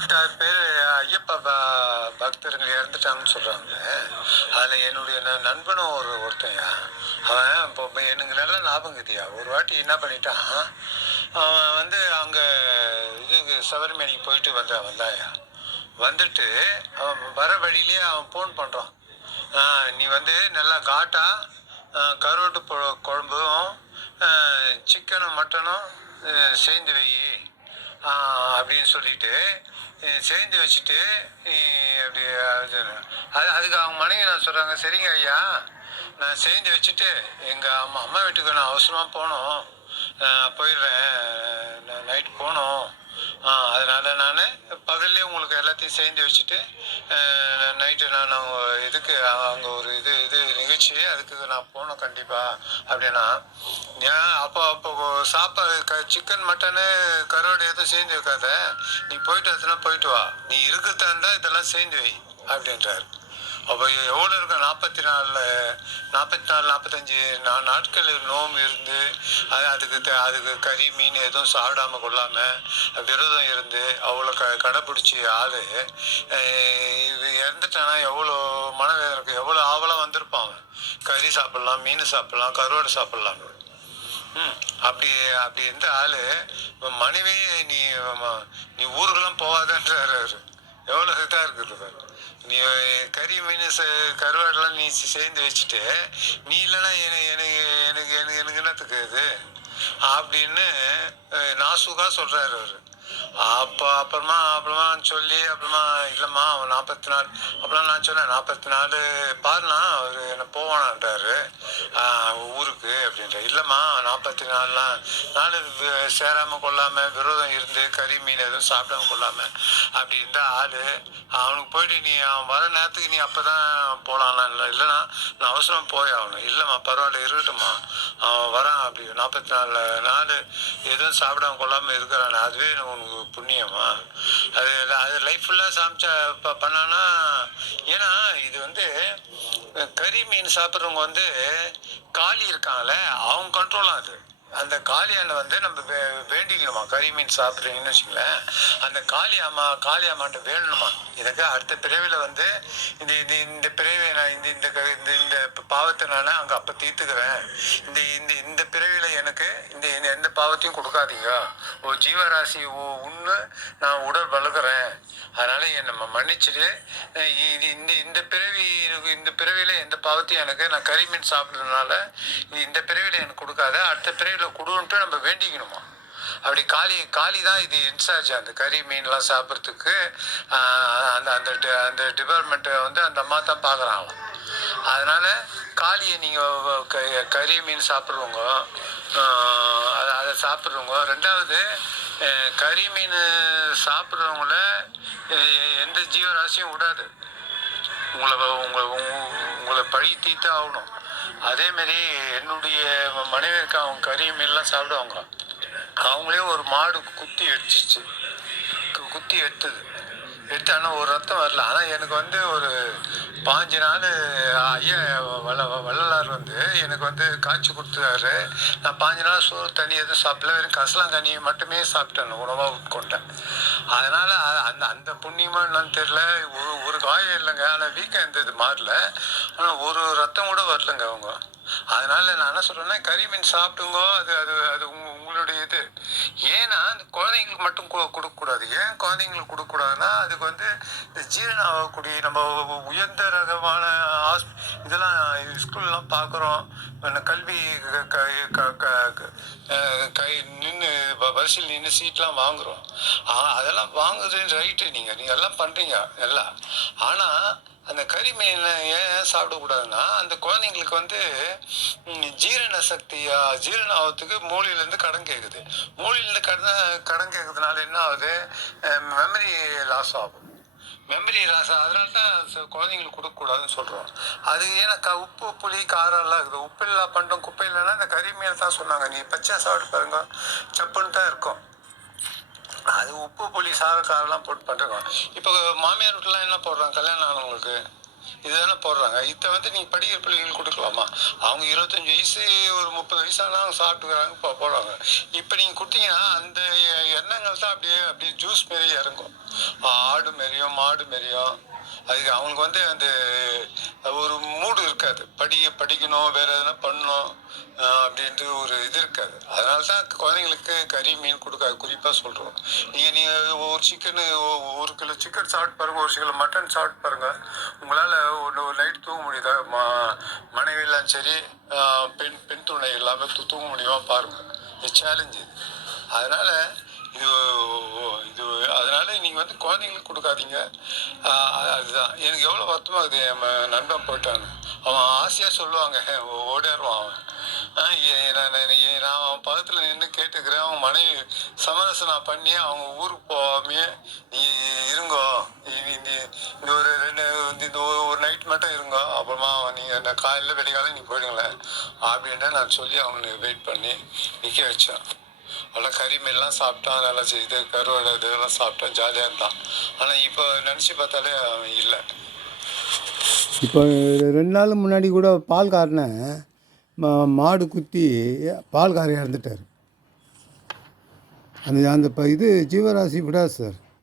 26 பேர் ஐயப்பா பக்தர்கள் இறந்துட்டாங்கன்னு சொல்கிறாங்க. அதில் என்னுடைய நண்பனும் ஒருத்தன். அவன் இப்போ எனக்கு நல்ல ஞாபகம் இருக்குதியா. ஒரு வாட்டி என்ன பண்ணிட்டான், அவன் வந்து அங்கே இதுக்கு சபரிமலைக்கு போயிட்டு வந்தாயா. வந்துட்டு அவன் வர வழியிலேயே அவன் ஃபோன் பண்ணுறான். நீ வந்து நல்லா காட்டா கருவாட்டு குழம்பும் சிக்கனும் மட்டனும் சேர்ந்து வை அப்படின்னு சொல்லிட்டு சேர்ந்து வச்சுட்டு அப்படி அதுக்கு அவங்க மனைவி நான் சொல்கிறாங்க, சரிங்க ஐயா, நான் சேர்ந்து வச்சுட்டு எங்கள் அம்மா வீட்டுக்கு நான் அவசரமாக போகணும், போயிடுறேன், நைட்டு போகணும், அதனால் நான் பகல்லே உங்களுக்கு எல்லாத்தையும் சேர்ந்து வச்சுட்டு நைட்டு நான் இதுக்கு அங்கே ஒரு நிகழ்ச்சி அதுக்கு நான் போகணும் கண்டிப்பாக அப்படின்னா, அப்போ சாப்பாடு சிக்கன் மட்டனு கருவாடு எதுவும் சேர்ந்து வைக்காத, நீ போயிட்டு அதுனா போயிட்டு வா, நீ இருக்கிறதா இருந்தால் இதெல்லாம் சேர்ந்து வை அப்படின்றாரு. அப்போ எவ்வளோ இருக்கும், 45 நாட்கள் நோம்பு இருந்து அதுக்கு கறி மீன் எதுவும் சாப்பிடாம கொள்ளாமல் விரதம் இருந்து அவ்வளோ கடைப்பிடிச்சி ஆள் இது இறந்துட்டானா எவ்வளோ மனவேதனை இருக்குது, எவ்வளோ ஆவலாக வந்திருப்பான். கறி சாப்பிட்லாம், மீன் சாப்பிட்லாம், கருவாடு சாப்பிட்லாம். அப்படி இருந்த ஆள் மனைவி நீ ஊருக்கெல்லாம் போகாதன்றாரு அவர். எவ்வளோ இதாக இருக்குது. நீ கறி மீன் கருவாடெல்லாம் நீ சேர்ந்து வச்சுட்டு நீ இல்லைன்னா எனக்கு என்னத்துக்கு இது அப்படின்னு நாசுகா சொல்கிறாரு அவர். அப்புறமா சொல்லி அப்புறமா இல்லைம்மா அவன் 44 அப்பெல்லாம் நான் சொன்னேன், 44 பாருண்ணா அவர் என்ன போவானான்றாரு ஊருக்கு அப்படின்ற. இல்லைம்மா 44 நாள் சேராமல் கொள்ளாமல் விரோதம் இருந்து கறி மீன் எதுவும் சாப்பிடாம கொள்ளாமல் அப்படி இருந்த ஆள் அவனுக்கு போயிட்டு நீ அவன் வர நேரத்துக்கு நீ அப்போ தான் போகலாம்னா இல்லைன்னா நான் அவசரம் போய் ஆகணும். இல்லைம்மா பரவாயில்ல இருக்கட்டும்மா, அவன் வரான் அப்படி 44 நாள் எதுவும் சாப்பிடாம கொள்ளாமல் இருக்கிறான், அதுவே உனக்கு புண்ணியமா, அது லைஃப் ஃபுல்லாக சமைச்சா பண்ணானா. ஏன்னா இது வந்து கறி மீன் சாப்பிட்றவங்க வந்து காலி இருக்காங்களே அவங்க கண்ட்ரோலாம். அது அந்த காளியான வந்து நம்ம வேண்டிக்கணுமா, கறி மீன் சாப்பிட்றீங்கன்னு வச்சுங்களேன், அந்த காளியம்மாட்ட வேணுமா, எனக்கு அடுத்த பிறவியில் வந்து இந்த பிறவி நான் இந்த பாவத்தை நான் அங்கே அப்போ தீர்த்துக்கிறேன், இந்த பிறவியில் எனக்கு எந்த பாவத்தையும் கொடுக்காதீங்க, ஒரு ஜீவராசி ஒன்று நான் உடல் வளர்க்குறேன், அதனால என்னை மன்னிச்சுட்டு இந்த பிறவியில் எந்த பாவத்தையும் எனக்கு நான் கறி மீன் சாப்பிட்றதுனால இந்த பிறவியில் எனக்கு கொடுக்காத, அடுத்த பிறவியில் கொடுன்ட்டு நம்ம வேண்டிக்கணுமா. அப்படி காளி தான் இது இன்சார்ஜ் அந்த கறி மீன்லாம் சாப்பிட்றதுக்கு. அந்த டிபார்ட்மெண்ட்டை வந்து அந்த அம்மா தான் பார்க்குறாங்களாம். அதனால் காளியை நீங்கள் கறி மீன் சாப்பிட்றவங்க அதை சாப்பிட்றவங்க. ரெண்டாவது கறி மீன் சாப்பிட்றவங்கள எந்த ஜீவராசியும் விடாது, உங்களை பழி தீர்த்து ஆகணும். அதேமாரி என்னுடைய மனைவிக்கு அவங்க கறி மீன்லாம் சாப்பிடுவாங்க. அவங்களே ஒரு மாடு குத்தி எடுத்தது ஆனால் ஒரு ரத்தம் வரல. ஆனால் எனக்கு வந்து ஒரு 5 நாள் ஐயா வள்ளலார் வந்து எனக்கு வந்து காய்ச்சி கொடுத்தாரு. நான் 5 நாள் சோறு தண்ணி எதுவும் சாப்பிடல, வெறும் கசலாங்கண்ணி மட்டுமே சாப்பிட்டேன், உணவாக உட்கொண்டேன். அதனால் அந்த புண்ணியமாக என்னன்னு தெரியல, ஒரு காயம் இல்லைங்க, ஆனால் வீக்கம் இருந்தது மாறல, ஆனால் ஒரு ரத்தம் கூட வரலங்க அவங்க. அதனால நான் என்ன சொல்றேன்னா, கறி மீன் சாப்பிடுங்க, அது உங்களுடைய இது. ஏன்னா அந்த குழந்தைங்களுக்கு மட்டும் கொடுக்கக்கூடாது. ஏன் குழந்தைங்களுக்கு கொடுக்கக்கூடாதுன்னா, அதுக்கு வந்து இந்த ஜீரணம் ஆகக்கூடிய நம்ம உயர்ந்த ரகமான இதெல்லாம் ஸ்கூல்லாம் பார்க்குறோம், கல்வி நின்று வரிசையில் நின்று சீட்லாம் வாங்குகிறோம். அதெல்லாம் வாங்குறது ரைட்டு, நீங்கள் எல்லாம் பண்ணுறீங்க எல்லாம். ஆனால் அந்த கறி மீன் ஏன் சாப்பிடக்கூடாதுன்னா, அந்த குழந்தைங்களுக்கு வந்து ஜீரண சக்தியா ஜீரணம் ஆகிறதுக்கு மூளையிலேருந்து கடன் கேட்குது. மூளையிலேருந்து கடன் கேட்கறதுனால என்ன ஆகுது, மெமரி லாஸ் ஆகும். அதனால தான் குழந்தைங்களுக்கு கொடுக்கக்கூடாதுன்னு சொல்கிறோம். அது ஏன்னா உப்பு புளி காரம்லாம் இருக்குது. உப்பு இல்லா பண்ணுறோம் குப்பை இல்லைன்னா இந்த கறி மீன் தான் சொன்னாங்க. நீ பச்சை சாப்பிட்டு பாருங்க, சப்புன்னு தான் இருக்கும். அது உப்பு புளி காரெல்லாம் போட்டு பண்ணுறோம். இப்போ மாமியார் வீட்டுலாம் என்ன போடுறாங்க, கல்யாணம் ஆனவங்களுக்கு இதெல்லாம் போடுறாங்க. இதை வந்து நீங்கள் படிக்கிற பிள்ளைங்களுக்கு கொடுக்கலாமா? அவங்க 25 வயசு ஒரு 30 வயசானா அவங்க சாப்பிட்டுக்கிறாங்க, போடுறாங்க. இப்போ நீங்கள் கொடுத்தீங்கன்னா அந்த எண்ணங்கள் தான் அப்படியே அப்படியே ஜூஸ் மாரி இறங்கும். ஆடு மாரியும் மாடு மாரியும் அதுக்கு அவங்களுக்கு வந்து அந்த ஒரு மூடு இருக்காது. படிக்கணும், வேற எதனா பண்ணணும் அப்படின்ட்டு ஒரு இது இருக்காது. அதனால தான் குழந்தைங்களுக்கு கறி மீன் கொடுக்காது குறிப்பாக சொல்கிறோம். நீங்கள் ஒரு சிக்கனு 1 கிலோ சிக்கன் சாப்பிட்டு பாருங்கள், 1 கிலோ மட்டன் சாப்பிட்டு பாருங்கள். உங்களால் ஒரு நைட் தூங்க முடியுதா? மனைவியெல்லாம் சரி, பெண் துணை இல்லாமல் தூங்க முடியுமா பாருங்கள். இது சேலஞ்சு. அதனால் இது இது அதனால நீங்கள் வந்து குழந்தைங்களுக்கு கொடுக்காதீங்க. அதுதான் எனக்கு எவ்வளோ வருத்தமாகுது. என் நண்பன் போயிட்டான்னு அவன் ஆசையாக சொல்லுவாங்க, ஓடிடுவான் அவன். நான் அவன் பக்கத்தில் நின்று கேட்டுக்கிறேன். அவன் மனைவி சமரசம் பண்ணி அவங்க ஊருக்கு போகாமையே நீ இருங்கோ, இந்த ஒரு இந்த ஒரு நைட் மட்டும் இருங்கோ, அப்புறமா நீங்கள் காலையில் வெடிகாலம் நீ போயிடுங்களேன் அப்படின்ட்டு நான் சொல்லி அவனை வெயிட் பண்ணி நிற்க வச்சேன். அதெல்லாம் கறி மீன்லாம் சாப்பிட்டான், நல்லா இது கருவாடை இதெல்லாம் சாப்பிட்டான், ஜாலியாக இருந்தான். ஆனால் இப்போ நினச்சி பார்த்தாலே அவன் இல்லை. இப்போ 2 நாள் முன்னாடி கூட பால் காரினேன், மாடு குத்தி பால் காரி இறந்துட்டார். அந்த இது ஜீவராசி விடாது சார்.